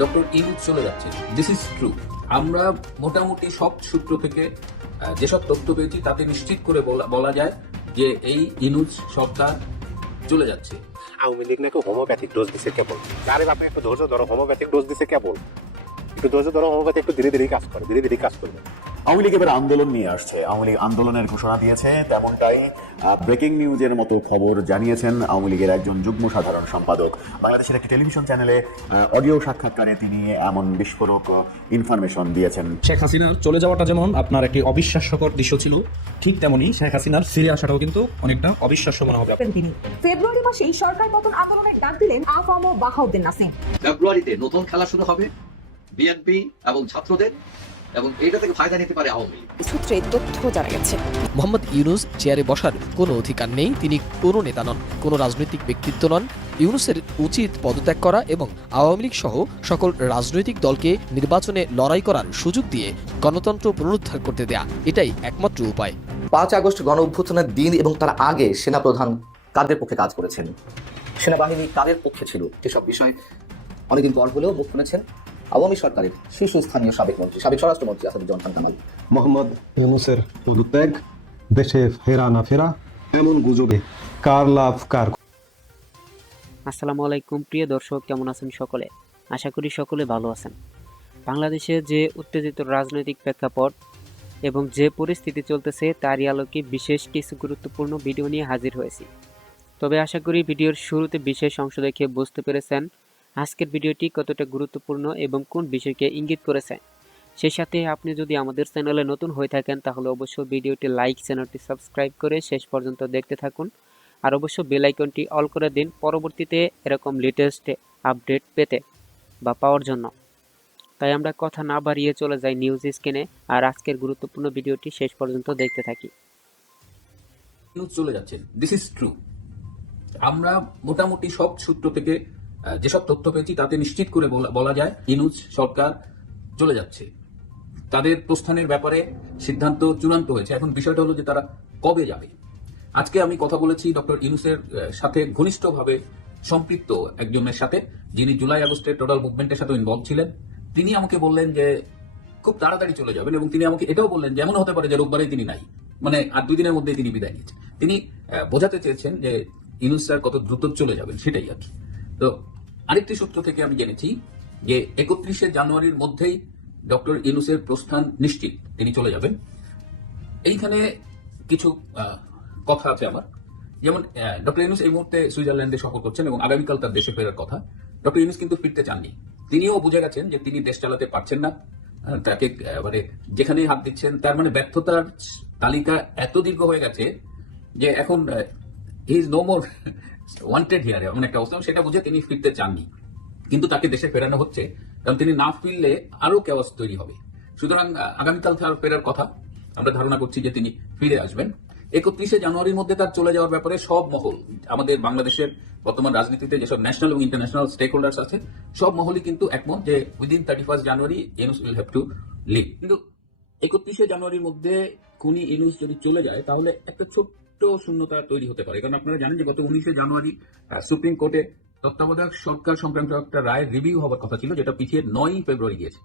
Doctor Yunus চলে যাচ্ছে, this is true. আমরা মোটামুটি সব সূত্র থেকে যেসব তথ্য পেয়েছি তাতে নিশ্চিত করে বলা যায় যে এই ইউনূস সরকার চলে যাচ্ছে। আওয়ামী লীগ নাকি হোমিওপ্যাথিক ডোজ দিছে কেবল। আরে বাপে একটু ধৈর্য ধরো, হোমিওপ্যাথিক ডোজ দিছে কেবল, একটু ধৈর্য ধরো, হোমিওপ্যাথি একটু ধীরে ধীরে কাজ করে, ধীরে ধীরে কাজ করবে। আওয়ামী লীগ এবার আন্দোলন নিয়ে আসছে, আওয়ামী লীগ আন্দোলনের ঘোষণা দিয়েছে, তেমনটাই ব্রেকিং নিউজের মতো খবর জানিয়েছেন আওয়ামী লীগের একজন যুগ্ম সাধারণ সম্পাদক। বাংলাদেশের একটি টেলিভিশন চ্যানেলে অডিও সাক্ষাৎকারে তিনি এমন বিস্ফোরক ইনফরমেশন দিয়েছেন। শেখ হাসিনার চলে যাওয়াটা যেমন আপনার একটি অবিশ্বাস্যকর দৃশ্য ছিল, ঠিক তেমনি শেখ হাসিনার ফিরে আসাটাও কিন্তু অনেকটা অবিশ্বাস্য মনে হবে। তিনি ফেব্রুয়ারি মাসেই সরকার পতন আন্দোলনের ডাক দিলেন আফম ও বাহাউদ্দিন নাসিম। ফেব্রুয়ারিতে নতুন খেলা শুরু হবে বিএনপি এবং ছাত্রদের, এবং এটা থেকে ফায়দা নিতে পারে আওয়ামী লীগ। সূত্রে তথ্য জানা গেছে, মোহাম্মদ ইউনূস চেয়ারে বসার কোনো অধিকার নেই। তিনি কোনো নেতা নন, কোনো রাজনৈতিক ব্যক্তিত্ব নন। ইউনূসের উচিত পদত্যাগ করা এবং আওয়ামী লীগ সহ সকল রাজনৈতিক দলকে নির্বাচনে লড়াই করার সুযোগ দিয়ে গণতন্ত্র পুনরুদ্ধার করতে দেয়া, এটাই একমাত্র উপায়। 5 আগস্ট গণ অভ্যুত্থানের দিন এবং তার আগে সেনাপ্রধান কাদের পক্ষে কাজ করেছেন, সেনাবাহিনী কাদের পক্ষে ছিল, সেসব বিষয়ে অনেকদিন পর হলেও মুখ খুলেছেন আওয়ামী সরকারের শীর্ষস্থানীয় সাবেক মন্ত্রী, সাবেক স্বরাষ্ট্রমন্ত্রী আসাদুজ্জামান খান কামাল। মোহাম্মদ ইউনূসের পদত্যাগ, দেশে ফেরা না ফেরা, এমন গুজবে কার লাভ কার। আসসালামু আলাইকুম প্রিয় দর্শক, কেমন আছেন সকলে? আশা করি সকলে ভালো আছেন। বাংলাদেশে যে উত্তেজিত রাজনৈতিক প্রেক্ষাপট এবং যে পরিস্থিতি চলতেছে তারই আলোকে বিশেষ কিছু গুরুত্বপূর্ণ ভিডিও নিয়ে হাজির হয়েছি। তবে আশা করি ভিডিওর শুরুতে বিশেষ অংশ দেখে বুঝতে পেরেছেন আজকের ভিডিওটি কতটা গুরুত্বপূর্ণ এবং কোন বিষয়কে ইঙ্গিত করেছে। সেই সাথে আপনি যদি আমাদের চ্যানেলে নতুন হয়ে থাকেন তাহলে অবশ্যই ভিডিওটি লাইক, চ্যানেলটি সাবস্ক্রাইব করে শেষ পর্যন্ত দেখতে থাকুন। আর অবশ্যই বেল আইকনটি অল করে দিন পরবর্তীতে এরকম লেটেস্ট আপডেট পেতে বা পাওয়ার জন্য। তাই আমরা কথা না বাড়িয়ে চলে যাই নিউজ স্ক্রিনে, আর আজকের গুরুত্বপূর্ণ ভিডিওটি শেষ পর্যন্ত দেখতে থাকি। ইউনূস চলে যাচ্ছেন, দিস ইজ ট্রু। আমরা মোটামুটি সব সূত্র থেকে যেসব তথ্য পেয়েছি তাতে নিশ্চিত করে বলা যায় ইউনূস সরকার চলে যাচ্ছে। তাদের প্রস্থানের ব্যাপারে সিদ্ধান্ত চূড়ান্ত হয়েছে। এখন বিষয়টা হলো যে তারা কবে যাবে। আজকে আমি কথা বলেছি ডক্টর ইউনূসের সাথে ঘনিষ্ঠভাবে সম্পৃক্ত একজনের সাথে, যিনি জুলাই আগস্টের টোটাল মুভমেন্টের সাথে ইনভলভ ছিলেন। তিনি আমাকে বললেন যে খুব তাড়াতাড়ি চলে যাবেন, এবং তিনি আমাকে এটাও বললেন যে এমন হতে পারে যে রোববারেই তিনি নাই, মানে আর 2 দিনের মধ্যেই তিনি বিদায় নিয়েছেন। তিনি বোঝাতে চেয়েছেন যে ইউনূস স্যার কত দ্রুত চলে যাবেন, সেটাই আর কি। তো আরেকটি সূত্র থেকে আমি জেনেছি যে 31শে জানুয়ারির মধ্যেই ডক্টর ইউনূসের প্রস্থান নিশ্চিত, তিনি চলে যাবেন। এইখানে কিছু কথা আছে আমার, যেমন ডক্টর ইউনূস এই মুহূর্তে সুইজারল্যান্ডে সফর করছেন এবং আগামীকাল তার দেশে ফেরার কথা। ডক্টর ইউনূস কিন্তু ফিরতে চাননি। তিনিও বুঝে গেছেন যে তিনি দেশ চালাতে পারছেন না। তাকে মানে যেখানেই হাত দিচ্ছেন তার মানে ব্যর্থতার তালিকা এত দীর্ঘ হয়ে গেছে যে এখন he is no more wanted here, এমন একটা অবস্থা। সেটা বুঝে তিনি ফিরতে চাননি, কিন্তু তাকে দেশে ফেরানো হচ্ছে, কারণ তিনি না ফিরলে আরো কেওয়াস তৈরি হবে। সুতরাং আগামীকাল তার ফেরার কথা, আমরা ধারণা করছি যে তিনি ফিরে আসবেন। 31শে জানুয়ারির মধ্যে তার চলে যাওয়ার ব্যাপারে সব মহল, আমাদের বাংলাদেশের বর্তমান রাজনীতিতে যেসব ন্যাশনাল এবং ইন্টারন্যাশনাল স্টেক হোল্ডার্স আছে, সব মহলই কিন্তু একমত যে within 31 January Yunus will have to leave. কিন্তু 31শে জানুয়ারির মধ্যে খুনি ইউনূস যদি চলে যায় তাহলে একটা ছোট্ট শূন্যতা তৈরি হতে পারে। কারণ আপনারা জানেন যে গত 19শে জানুয়ারি সুপ্রিম কোর্টে তত্ত্বাবধায়ক সরকার সংক্রান্ত একটা রায় রিভিউ হওয়ার কথা ছিল, যেটা পিছিয়ে 9ই ফেব্রুয়ারি গিয়েছে।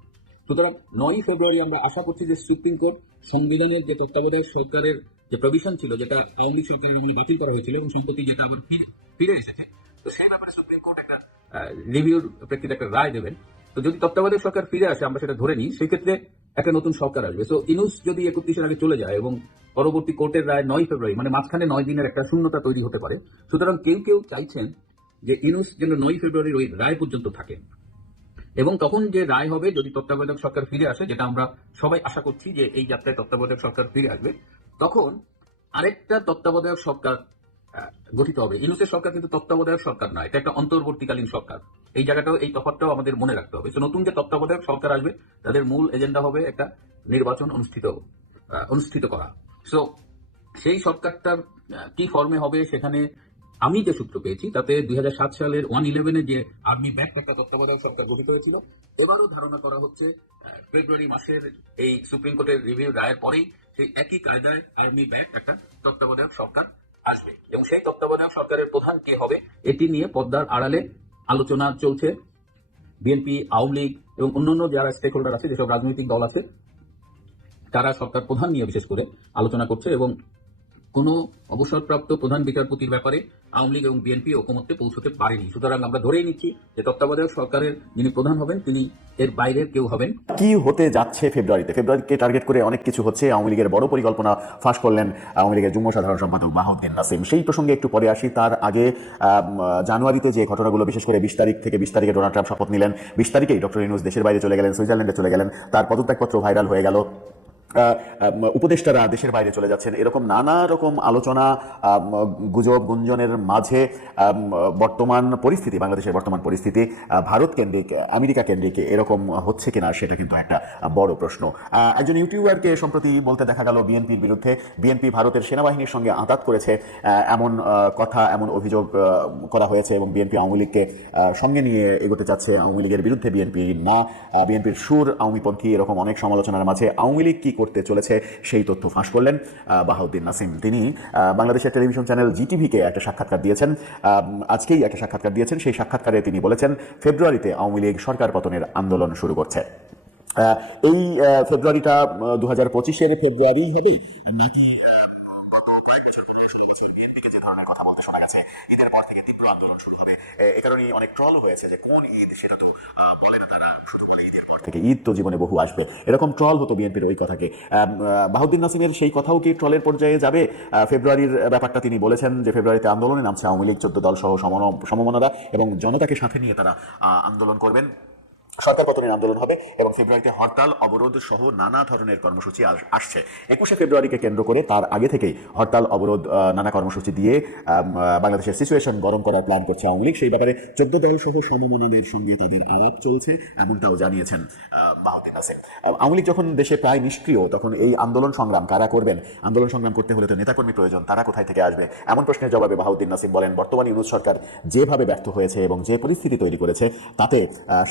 সুতরাং 9ই ফেব্রুয়ারি আমরা আশা করছি যে সুপ্রিম কোর্ট সংবিধানের যে তত্ত্বাবধায়ক সরকারের যে প্রভিশন ছিল, যেটা আওয়ামী লীগ সরকারের আমলে বাতিল করা হয়েছিল এবং সম্প্রতি যেটা আবার ফিরে এসেছে, তো সেই ব্যাপারে সুপ্রিম কোর্ট একটা রিভিউর প্রেক্ষিতে একটা রায় দেবেন। তো যদি তত্ত্বাবধায়ক সরকার ফিরে আসে, আমরা সেটা ধরে নিই, সেই ক্ষেত্রে একটা নতুন সরকার আসবে। সো ইউনূস যদি 31-এর আগে চলে যায় এবং পরবর্তী কোর্টের রায় 9ই ফেব্রুয়ারি, মানে মাঝখানে 9 দিনের একটা শূন্যতা তৈরি হতে পারে। সুতরাং কেউ কেউ চাইছেন যে ইউনূস যেন 9ই ফেব্রুয়ারির ওই রায় পর্যন্ত থাকেন, এবং তখন যে রায় হবে, যদি তত্ত্বাবধায়ক সরকার ফিরে আসে, যেটা আমরা সবাই আশা করছি যে এই যাত্রায় তত্ত্বাবধায়ক সরকার ফিরে আসবে, তখন আরেকটা তত্ত্বাবধায়ক সরকার গঠিত হবে। ইউনূসের সরকার কিন্তু তত্ত্বাবধায়ক সরকার নয়, এটা একটা অন্তর্বর্তীকালীন সরকার। এই জায়গাটাও, এই তফাৎটাও আমাদের মনে রাখতে হবে। তো নতুন যে তত্ত্বাবধায়ক সরকার আসবে, তাদের মূল এজেন্ডা হবে একটা নির্বাচন অনুষ্ঠিত করা। সো সেই সরকারটার কি ফর্মে হবে, সেখানে আমি যে সূত্র পেয়েছি তাতে 2007 সালের 1/11-এ যে আর্মি ব্যাকড একটা তত্ত্বাবধায়ক সরকার গঠিত হয়েছিল, এবারও ধারণা করা হচ্ছে ফেব্রুয়ারি মাসের এই সুপ্রিম কোর্টের রিভিউ রায়ের পরেই সেই একই কায়দায় আর্মি ব্যাকড একটা তত্ত্বাবধায়ক সরকার আসবে, এবং সেই তত্ত্বাবধায়ক সরকারের প্রধান কে হবে এটি নিয়ে পর্দার আড়ালে আলোচনা চলছে। বিএনপি, আওয়ামী লীগ এবং অন্যান্য যারা স্টেক হোল্ডার আছে, যেসব রাজনৈতিক দল আছে, তারা সরকার প্রধান নিয়ে বিশেষ করে আলোচনা করছে এবং কোনো অবসরপ্রাপ্ত প্রধান বিচারপতির ব্যাপারে আওয়ামী লীগ এবং বিএনপি ঐকমত্যে পৌঁছতে পারেনি। সুতরাং আমরা ধরেই নিচ্ছি যে তত্ত্বাবধায়ক সরকারের যিনি প্রধান হবেন তিনি এর বাইরের কেউ হবেন। কি হতে যাচ্ছে ফেব্রুয়ারিকে টার্গেট করে অনেক কিছু হচ্ছে। আওয়ামী লীগের বড় পরিকল্পনা ফাঁস করলেন আওয়ামী লীগের যুগ্ম সাধারণ সম্পাদক বাহাউদ্দিন নাসিম। সেই প্রসঙ্গে একটু পরে আসি। তার আগে জানুয়ারিতে যে ঘটনাগুলো, বিশেষ করে 20 তারিখে ডোনাল্ড ট্রাম্প শপথ নিলেন, 20 তারিখেই ডক্টর ইউনূস দেশের বাইরে চলে গেলেন, সুইজারল্যান্ডে চলে গেলেন, তার পদত্যাগপত্র ভাইরাল হয়ে গেল, উপদেষ্টারা দেশের বাইরে চলে যাচ্ছেন, এরকম নানা রকম আলোচনা, গুজব গুঞ্জনের মাঝে বাংলাদেশের বর্তমান পরিস্থিতি ভারত কেন্দ্রিক, আমেরিকা কেন্দ্রিক এরকম হচ্ছে কিনা সেটা কিন্তু একটা বড় প্রশ্ন। একজন ইউটিউবারকে সম্প্রতি বলতে দেখা গেল বিএনপির বিরুদ্ধে, বিএনপি ভারতের সেনাবাহিনীর সঙ্গে আঘাত করেছে, এমন কথা, এমন অভিযোগ করা হয়েছে এবং বিএনপি আওয়ামী লীগকে সঙ্গে নিয়ে এগোতে চাচ্ছে। আওয়ামী লীগের বিরুদ্ধে বিএনপি না, বিএনপির সুর আওয়ামীপন্থী, এরকম অনেক সমালোচনার মাঝে আওয়ামী লীগ কি করতে চলেছে সেই তথ্য ফাঁস করলেন বাহাউদ্দিন নাসিম। তিনি বাংলাদেশের টেলিভিশন চ্যানেল জিটিভিকে একটা সাক্ষাৎকার দিয়েছেন, আজকেই একটা সাক্ষাৎকার দিয়েছেন। সেই সাক্ষাৎকারে তিনি বলেছেন ফেব্রুয়ারিতে আওয়ামী লীগ সরকার পতনের আন্দোলন শুরু করছে। এই ফেব্রুয়ারিটা 2025-এর ফেব্রুয়ারি হবে নাকি গত কয়েক বছর, 15-16 বছর বিএনপিকে যে ধরনের কথা বলতে শোনা গেছে, ঈদের পর থেকে তীব্র আন্দোলন শুরু হবে। এ কারণেই অনেক ট্রল হয়েছে যে কোন ঈদ, সেটা তো বলে না তারা, শুধু বলে ঈদের পর থেকে, ঈদ তো জীবনে বহু আসবে, এরকম ট্রল হতো বিএনপির ওই কথাকে। বাহাউদ্দিন নাসিমের সেই কথাও কি ট্রলের পর্যায়ে যাবে? ফেব্রুয়ারির ব্যাপারটা তিনি বলেছেন যে ফেব্রুয়ারিতে আন্দোলনে নামছে আওয়ামী লীগ, 14 দল সহ সমমনারা এবং জনতাকে সাথে নিয়ে তারা আন্দোলন করবেন, সরকার পতনের আন্দোলন হবে এবং ফেব্রুয়ারিতে হরতাল, অবরোধ সহ নানা ধরনের কর্মসূচি আসছে। 21শে ফেব্রুয়ারিকে কেন্দ্র করে তার আগে থেকেই হরতাল, অবরোধ, নানা কর্মসূচি দিয়ে বাংলাদেশের সিচুয়েশন গরম করার প্ল্যান করছে আওয়ামী লীগ। সেই ব্যাপারে 14 দল সহ সমমনাদের সঙ্গে তাদের আলাপ চলছে, এমনটাও জানিয়েছেন বাহাউদ্দিন নাসিম। আওয়ামী লীগ যখন দেশে প্রায় নিষ্ক্রিয়, তখন এই আন্দোলন সংগ্রাম কারা করবেন? আন্দোলন সংগ্রাম করতে হলে তো নেতাকর্মী প্রয়োজন, তারা কোথায় থেকে আসবে? এমন প্রশ্নের জবাবে বাহাউদ্দিন নাসিম বলেন, বর্তমান ইউনূস সরকার যেভাবে ব্যর্থ হয়েছে এবং যে পরিস্থিতি তৈরি করেছে, তাতে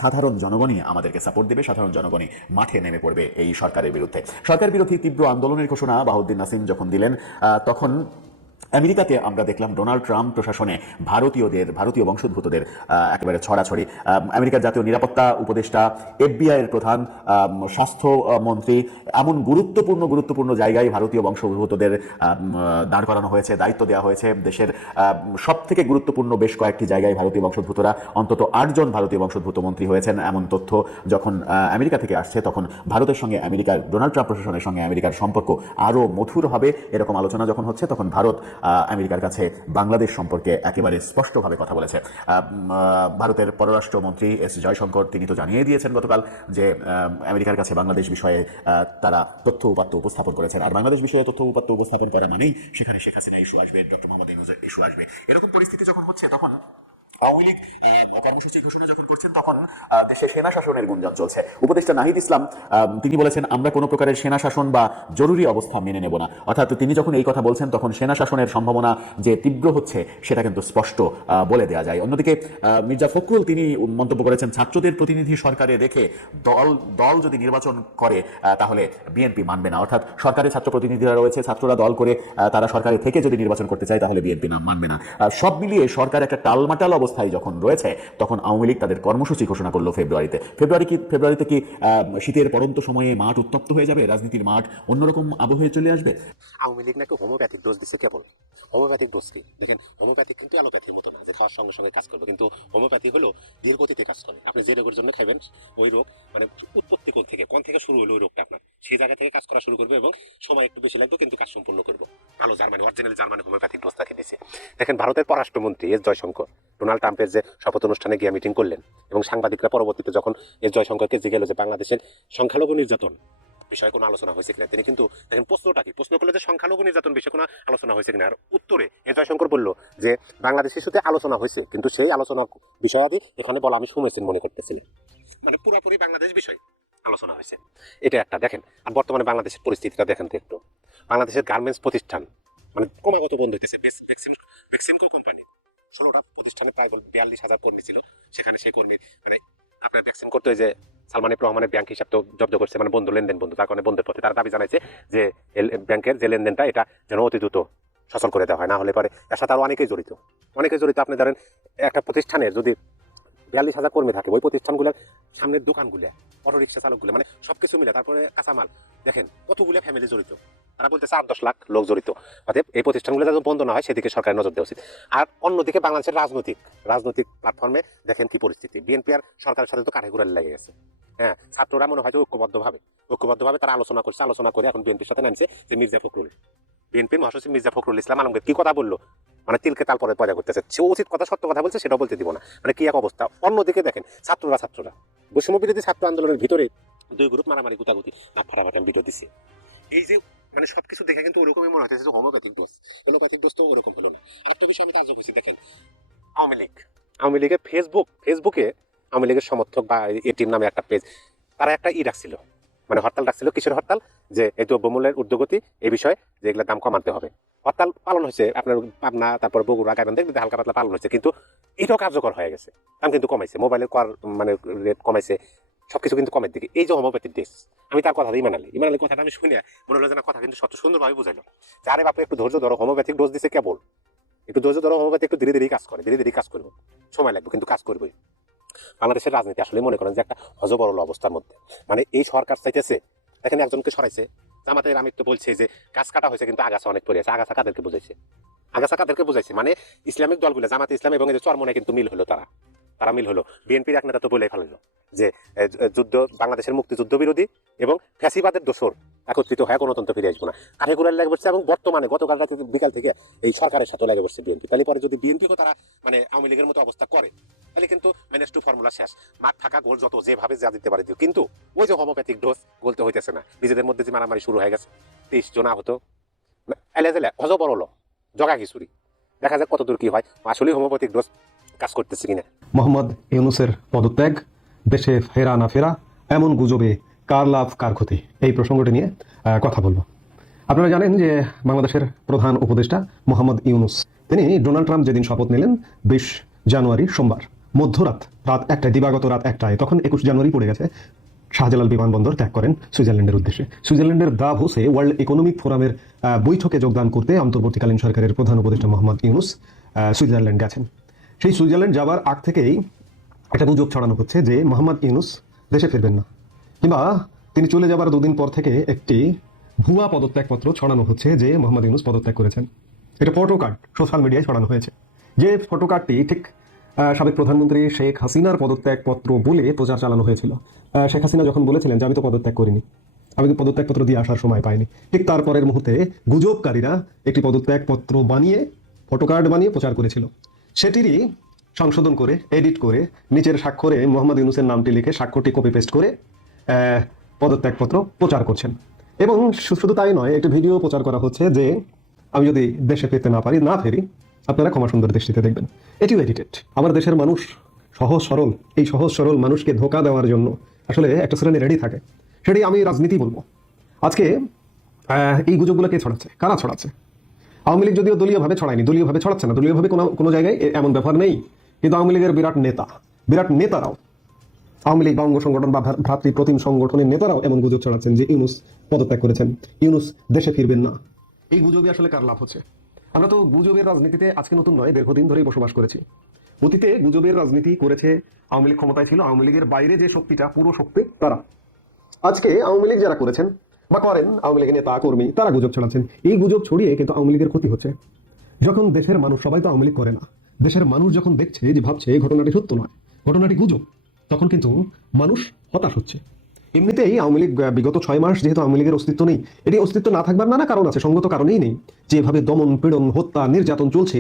সাধারণ জনগণই আমাদেরকে সাপোর্ট দেবে, সাধারণ জনগণই মাঠে নেমে পড়বে এই সরকারের বিরুদ্ধে। সরকার বিরোধী তীব্র আন্দোলনের ঘোষণা বাহাউদ্দিন নাসিম যখন দিলেন, তখন আমেরিকাতে আমরা দেখলাম ডোনাল্ড ট্রাম্প প্রশাসনে ভারতীয় বংশোদ্ভূতদের একেবারে ছড়াছড়ি। আমেরিকার জাতীয় নিরাপত্তা উপদেষ্টা, FBI এর প্রধান, স্বাস্থ্য মন্ত্রী, এমন গুরুত্বপূর্ণ জায়গায় ভারতীয় বংশোদ্ভূতদের দাঁড় করানো হয়েছে, দায়িত্ব দেওয়া হয়েছে। দেশের সব থেকে গুরুত্বপূর্ণ বেশ কয়েকটি জায়গায় ভারতীয় বংশোদ্ভূতরা, অন্তত 8 জন ভারতীয় বংশোদ্ভূত মন্ত্রী হয়েছেন। এমন তথ্য যখন আমেরিকা থেকে আসছে, তখন ভারতের সঙ্গে আমেরিকার, ডোনাল্ড ট্রাম্প প্রশাসনের সঙ্গে আমেরিকার সম্পর্ক আরও মধুর হবে, এরকম আলোচনা যখন হচ্ছে, তখন ভারত আমেরিকার কাছে বাংলাদেশ সম্পর্কে একেবারে স্পষ্টভাবে কথা বলেছে। ভারতের পররাষ্ট্রমন্ত্রী এস জয়শঙ্কর তিনি তো জানিয়ে দিয়েছেন গতকাল যে আমেরিকার কাছে বাংলাদেশ বিষয়ে তারা তথ্য উপাত্ত উপস্থাপন করেছেন। আর বাংলাদেশ বিষয়ে তথ্য উপাত্ত উপস্থাপন করা মানেই সেখানে শেখ হাসিনা ইস্যু আসবে, ডক্টর মোহাম্মদ ইউনূসের ইস্যু আসবে। এরকম পরিস্থিতি যখন হচ্ছে, তখন আওয়ামী লীগ কর্মসূচি ঘোষণা যখন করছেন, তখন দেশে সেনা শাসনের গুঞ্জন চলছে। উপদেষ্টা নাহিদ ইসলাম তিনি বলেছেন, আমরা কোনো প্রকারের সেনা শাসন বা জরুরি অবস্থা মেনে নেব না। অর্থাৎ তিনি যখন এই কথা বলছেন, তখন সেনা শাসনের সম্ভাবনা যে তীব্র হচ্ছে সেটা কিন্তু স্পষ্ট বলে দেওয়া যায়। অন্যদিকে মির্জা ফখরুল তিনি মন্তব্য করেছেন, ছাত্রদের প্রতিনিধি সরকারে রেখে দল যদি নির্বাচন করে তাহলে বিএনপি মানবে না। অর্থাৎ সরকারে ছাত্র প্রতিনিধিরা রয়েছে, ছাত্ররা দল করে তারা সরকারে থেকে যদি নির্বাচন করতে চায় তাহলে বিএনপি মানবে না। সব মিলিয়ে সরকার একটা টালমাটাল অবস্থায় যখন রয়েছে, তখন আওয়ামী লীগ তাদের কর্মসূচি ঘোষণা করলো ফেব্রুয়ারিতে কি শীতের পড়ন্ত সময়ে মাঠ উত্তপ্ত হয়ে যাবে, রাজনীতির মাঠ অন্যরকম আবহে চলে আসবে? আওয়ামী লীগ নাকি হোমিওপ্যাথিক ডোজ দিচ্ছে কেবল। হোমিওপ্যাথিক ডোজ কি দেখেন, হোমিওপ্যাথিক কিন্তু অ্যালোপ্যাথির মতো না যে খাওয়ার সঙ্গে সঙ্গে কাজ করবে, কিন্তু হোমিওপ্যাথি হলো ধীর গতিতে কাজ করে। আপনি যে রোগের জন্য খাইবেন, ওই রোগ মানে উৎপত্তি কোন থেকে শুরু হলো ওই রোগটা আপনার সেই জায়গা থেকে কাজ করা শুরু করবে এবং সময় একটু বেশি লাগবে, কিন্তু কাজ সম্পূর্ণ করবো। ভালো অরিজিনাল জার্মানি হোমিওপ্যাথিক ডোজ তাকে দিচ্ছে। দেখেন, ভারতের পররাষ্ট্রমন্ত্রী এস জয়শঙ্কর ডোনাল্ড ট্রাম্পের যে শপথ অনুষ্ঠানে গিয়ে মিটিং করলেন এবং সাংবাদিকরা পরবর্তীতে যখন এস জয়শঙ্করকে জিজ্ঞেস যে বাংলাদেশের সংখ্যালঘু নির্যাতন বিষয়ে কোনো আলোচনা হয়েছে কিনা, তিনি কিন্তু দেখেন প্রশ্ন করলো যে সংখ্যালঘু নির্যাতন বিষয়ে কোনো আলোচনা হয়েছে কিনা। আর উত্তরে এস জয়শঙ্কর বলল যে বাংলাদেশ ইস্যুতে আলোচনা হয়েছে, কিন্তু সেই আলোচনা বিষয়াদি এখানে বলা আমি শুনেছেন মনে করতেছিলেন, মানে পুরোপুরি বাংলাদেশ বিষয় আলোচনা হয়েছে। এটা একটা দেখেন। আর বর্তমানে বাংলাদেশের পরিস্থিতিটা দেখেন তো একটু। বাংলাদেশের গার্মেন্টস প্রতিষ্ঠান মানে ক্রমাগত বন্ধ হইতেছে। বেক্সিমকো কোম্পানি 16টা প্রতিষ্ঠানে প্রায় 42,000 কর্মী ছিল, সেখানে সেই কর্মী মানে আপনার ভ্যাকসিন করতে যে সালমান এফ রহমানের ব্যাংক হিসাব তো জব্দ করছে, মানে লেনদেন বন্ধ, তার কারণে বন্ধের পথে। তারা দাবি জানাইছে যে ব্যাংকের যে লেনদেনটা এটা যেন অতি দ্রুত সচল করে দেওয়া হয়, না হলে পরে এর সাথে আরো অনেকেই জড়িত। আপনি ধরেন একটা প্রতিষ্ঠানের যদি 42,000 কর্মী থাকে ওই প্রতিষ্ঠানগুলোর সামনের দোকানগুলো, অটো রিক্সা চালকগুলো, মানে সবকিছু মিলে, তারপরে কাঁচামাল, দেখেন কতগুলো ফ্যামিলি জড়িত। তারা বলতেছে 8-10 লাখ লোক জড়িত। অতএব এই প্রতিষ্ঠানগুলো যাতে বন্ধ না হয় সেদিকে সরকারের নজর দেওয়া উচিত। আর অন্যদিকে বাংলাদেশের রাজনৈতিক প্ল্যাটফর্মে দেখেন কি পরিস্থিতি। বিএনপি আর সরকারের সাথে তো কাঠে ঘুরালে লেগে গেছে। হ্যাঁ, ছাত্ররা মনে হয় যে ঐক্যবদ্ধভাবে তারা আলোচনা করে এখন বিএনপির সাথে নামছে যে মির্জা ফখরুল, বিএনপির মহাসচিব মির্জা ফখরুল ইসলাম আলমগীর কি কথা বললো, মানে তিলকে তাল পরে পয়দা করতেছে। সে উচিত কথা, সত্য কথা বলছে, সেটাও বলতে দিব না, মানে কি এক অবস্থা। অন্যদিকে দেখেন ছাত্ররা বৈষম্য বিরোধী ছাত্র আন্দোলনের ভিতরে 2 গ্রুপ মারামারি গুতাগুতি নাক ফাটাফাটি আমি ভিডিও দিচ্ছি। এই যে মানে সবকিছু দেখে কিন্তু ওরকমই মনে হচ্ছে যে হোমিওপ্যাথিক ডোজ তো ওরকম হলো না। আরেকটা বিষয় আমি তাজ্জব হয়েছি, দেখেন আওয়ামী লীগের ফেসবুকে আওয়ামী লীগের সমর্থক বা এটিম নামে একটা পেজ, তারা একটা ডাকছিল, মানে হরতাল ডাকছিল। কিসের হরতাল? যে এই দ্রব্যমূল্যের ঊর্ধ্বগতি এই বিষয়ে যে এগুলোর দাম কমাতে হবে। হরতাল পালন হয়েছে আপনার পাবনা, তারপর বগুড়া, গাইবান্ধা হালকা পাতলা পালন হয়েছে, কিন্তু এটাও কার্যকর হয়ে গেছে। দাম কিন্তু কমাইছে, মোবাইলের মানে রেট কমাইছে, সবকিছু কিন্তু কমের দিকে। এই যে হোমিওপ্যাথিক ডোজ, আমি তার কথা ইমানালি কথাটা আমি শুনে মনে হলো যে না, কথা কিন্তু সত্য সুন্দরভাবে বুঝাইলো যে আরে বাপু একটু ধৈর্য ধরো, হোমিওপ্যাথিক ডোজ দিছে কেবল, একটু ধৈর্য ধরো, হোমিওপ্যাথি একটু ধীরে ধীরে কাজ করবো, সময় লাগবে কিন্তু কাজ করবোই। বাংলাদেশের রাজনীতি আসলে মনে করেন যে একটা হজবরল অবস্থার মধ্যে, মানে এই সরকার চাইতেছে, দেখেন একজনকে সরাইছে, জামাতের আমির তো বলছে যে গাছ কাটা হয়েছে কিন্তু আগাছা অনেক পড়ে আছে। আগাছা কাদেরকে বুঝাইছে? মানে ইসলামিক দলগুলো, জামাতে ইসলাম এবং চরমনে কিন্তু মিল হলো, তারা মিল হলো। বিএনপির এক নেতা তো বলেই ফেললো যে বাংলাদেশের মুক্তিযুদ্ধ বিরোধী এবং ফ্যাসিবাদের দোসর একত্রিত হয়ে গণতন্ত্র ফিরে আসবো না, কাঠে গুড়ার লেগে পড়ছে। এবং বর্তমানে গতকাল রাতে বিকাল থেকে এই সরকারের সাথে লেগে পড়ছে বিএনপি। তাহলে পরে যদি বিএনপিকেও তারা মানে আওয়ামী লীগের মতো অবস্থা করে, তাহলে কিন্তু -2 ফর্মুলা শেষ। মাঠ থাকা গোল যত যেভাবে যা দিতে পারে দিও, কিন্তু ওই যে হোমিওপ্যাথিক ডোজ বলতে হইতেছে না। নিজেদের মধ্যে যে মারামারি শুরু হয়ে গেছে, 23 জন আহত, এলে হজবরল জগা খিচুড়ি। দেখা যাক কতদূর কি হয়, আসলে হোমিওপ্যাথিক ডোজ কাজ করতেছে কিনা। মোহাম্মদ ইউনূসের পদত্যাগ, দেশে ফেরা না ফেরা, এমন গুজবে কার লাভ কার ক্ষতি, এই প্রসঙ্গটি নিয়ে কথা বলবো। আপনারা জানেন যে বাংলাদেশের প্রধান উপদেষ্টা মোহাম্মদ ইউনূস, তিনি ডোনাল্ড ট্রাম্প যেদিন শপথ নিলেন 20 জানুয়ারি সোমবার রাত 1টায়, দিবাগত রাত 1টায়, তখন 21 জানুয়ারি পড়ে গেছে, শাহজালাল বিমানবন্দর ত্যাগ করেন সুইজারল্যান্ডের উদ্দেশ্যে। সুইজারল্যান্ডের দাভোসে ওয়ার্ল্ড ইকোনমিক ফোরামের বৈঠকে যোগদান করতে অন্তর্বর্তীকালীন সরকারের প্রধান উপদেষ্টা মোহাম্মদ ইউনূস সুইজারল্যান্ড গেছেন। সেই সুইজারল্যান্ড যাবার আগ থেকেই একটা গুজব ছড়ানো হচ্ছে যে মোহাম্মদ ইউনূস দেশে ফিরবেন না, কিংবা তিনি চলে যাবার 2 দিন পর থেকে একটি ভুয়া পদত্যাগপত্র ছড়ানো হচ্ছে যে মোহাম্মদ ইউনূস পদত্যাগ করেছেন। এটা ফটো কার্ড সোশ্যাল মিডিয়ায় ছড়ানো হয়েছে, যে ফটো কার্ডটি ঠিক সাবেক প্রধানমন্ত্রী শেখ হাসিনার পদত্যাগপত্র বলে প্রচার চালানো হয়েছিল। শেখ হাসিনা যখন বলেছিলেন যে আমি তো পদত্যাগ করিনি, আমি পদত্যাগপত্র দিয়ে আসার সময় পাইনি, ঠিক তারপরের মুহূর্তে গুজবকারীরা একটি পদত্যাগপত্র বানিয়ে, ফটো কার্ড বানিয়ে প্রচার করেছিল। সেটিরই সংশোধন করে, এডিট করে, নিচের স্বাক্ষরে মোহাম্মদ ইউনূসের নামটি লিখে স্বাক্ষরটি কপি পেস্ট করে পদত্যাগপত্র প্রচার করছেন। এবং শুধু তাই নয়, একটি ভিডিও প্রচার করা হচ্ছে যে আমি যদি দেশে ফিরতে না ফেরি, আপনারা ক্ষমা সুন্দর দৃষ্টিতে দেখবেন। এটিও এডিটেড। আমার দেশের মানুষ এই সহজ সরল মানুষকে ধোঁকা দেওয়ার জন্য আসলে একটা শ্রেণী রেডি থাকে, সেটি আমি রাজনীতি বলবো। আজকে এই গুজবগুলো কে ছড়াচ্ছে, কারা ছড়াচ্ছে? আওয়ামী লীগ যদিও দলীয়ভাবে ছড়ায়নি, দলীয়ভাবে ছড়াচ্ছে না, দলীয়ভাবে কোনো জায়গায় এমন ব্যাপার নেই, কিন্তু আওয়ামী লীগের বিরাট নেতারাও, আওয়ামী লীগ বা অঙ্গ সংগঠন বা ভ্রাতৃপ্রতিম সংগঠনের নেতারাও এমন গুজব ছড়াচ্ছেন যে ইউনূস পদত্যাগ করেছেন, ইউনূস দেশে ফিরবেন না। এই গুজবে আসলে কার লাভ হচ্ছে? আমরা তো গুজবের রাজনীতিতে আজকে নতুন নয়, দীর্ঘদিন ধরেই বসবাস করেছি। অতীতে গুজবের রাজনীতি করেছে, আওয়ামী লীগ ক্ষমতায় ছিল, আওয়ামী লীগের বাইরে যে শক্তিটা, পুরো শক্তি তারা। আজকে আওয়ামী লীগ যারা করেছেন বা করেন, আওয়ামী লীগের নেতা কর্মী, তারা গুজব ছড়াচ্ছেন। এই গুজব ছড়িয়ে কিন্তু আওয়ামী লীগের ক্ষতি হচ্ছে। যখন দেশের মানুষ, সবাই তো আওয়ামী লীগ করে না, দেশের মানুষ যখন দেখছে যে ভাবছে ঘটনাটি সত্য নয়, ঘটনাটি গুজব, তখন কিন্তু মানুষ হতাশ হচ্ছে। এমনিতেই আওয়ামী লীগ বিগত 6 মাস যেহেতু আওয়ামী লীগের অস্তিত্ব নেই, এটি অস্তিত্ব না থাকবার নানা কারণ আছে, সঙ্গত কারণেই নেই। যেভাবে দমন পীড়ন, হত্যা, নির্যাতন চলছে,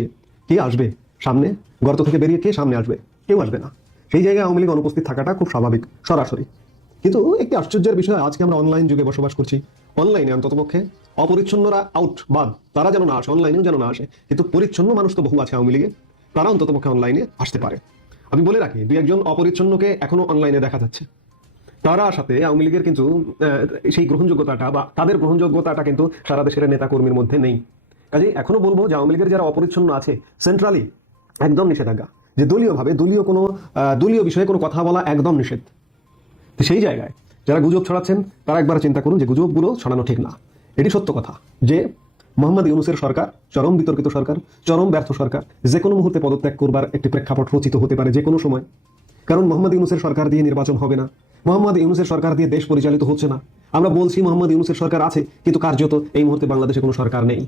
কে আসবে সামনে? গর্ত থেকে বেরিয়ে কে সামনে আসবে? কেউ আসবে না। সেই জায়গায় আওয়ামী লীগ অনুপস্থিত থাকাটা খুব স্বাভাবিক, সরাসরি। কিন্তু একটি আশ্চর্যের বিষয়, আজকে আমরা অনলাইন যুগে বসবাস করছি। অনলাইনে অন্ততপক্ষে অপরিচ্ছন্নরা বাদ, তারা যেন না আসে, অনলাইনেও যেন না আসে, কিন্তু পরিচ্ছন্ন মানুষ তো বহু আছে আওয়ামী লীগে, তারা অন্ততপক্ষে অনলাইনে আসতে পারে। আমি বলে রাখি, 2-1 অপরিচ্ছন্নকে এখনো অনলাইনে দেখা যাচ্ছে। তারা সাথে আওয়ামী লীগের কিন্তু সেই গ্রহণযোগ্যতাটা বা তাদের গ্রহণযোগ্যতাটা কিন্তু সারা দেশের নেতা কর্মীর মধ্যে নেই। কাজে এখনো বলবো যে আওয়ামী লীগের যারা অপরিচ্ছন্ন আছে, সেন্ট্রালি একদম নিষেধাজ্ঞা, যে দলীয়ভাবে দলীয় বিষয়ে কোনো কথা বলা একদম নিষেধ। তো সেই জায়গায় যারা গুজব ছড়াচ্ছেন, তারা একবার চিন্তা করুন যে গুজবগুলো ছড়ানো ঠিক না। এটি সত্য কথা যে মোহাম্মদ ইউনূসের সরকার চরম বিতর্কিত সরকার, চরম ব্যর্থ সরকার, যে কোনো মুহূর্তে পদত্যাগ করবার একটি প্রেক্ষাপট রচিত হতে পারে যে কোনো সময়। কারণ মোহাম্মদ ইউনূসের সরকার দিয়ে নির্বাচন হবে না, মোহাম্মদ ইউনূসের সরকার দিয়ে দেশ পরিচালিত হচ্ছে না। আমরা বলছি মোহাম্মদ ইউনূসের সরকার আছে, কিন্তু কার্যত এই মুহূর্তে বাংলাদেশে কোনো সরকার নেই।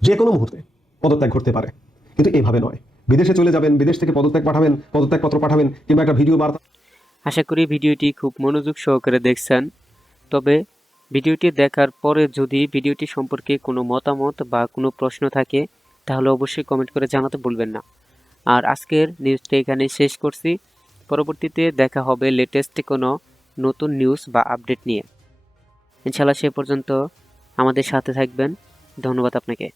যে কোনো মুহূর্তে পদত্যাগ ঘটতে পারে, কিন্তু এভাবে নয়। বিদেশে চলে যাবেন, বিদেশ থেকে পদত্যাগ পাঠাবেন, পদত্যাগপত্র পাঠাবেন, কিংবা একটা ভিডিও বার্তা। আশা করি ভিডিওটি খুব মনোযোগ সহকারে দেখছেন। তবে ভিডিওটি দেখার পরে যদি ভিডিওটি সম্পর্কে কোনো মতামত বা কোনো প্রশ্ন থাকে তাহলে অবশ্যই কমেন্ট করে জানাতে ভুলবেন না। আর আজকের নিউজটা এখানে শেষ করছি। পরবর্তীতে দেখা হবে লেটেস্ট কোনো নতুন নিউজ বা আপডেট নিয়ে। ইনশাআল্লাহ সে পর্যন্ত আমাদের সাথে থাকবেন। ধন্যবাদ আপনাকে।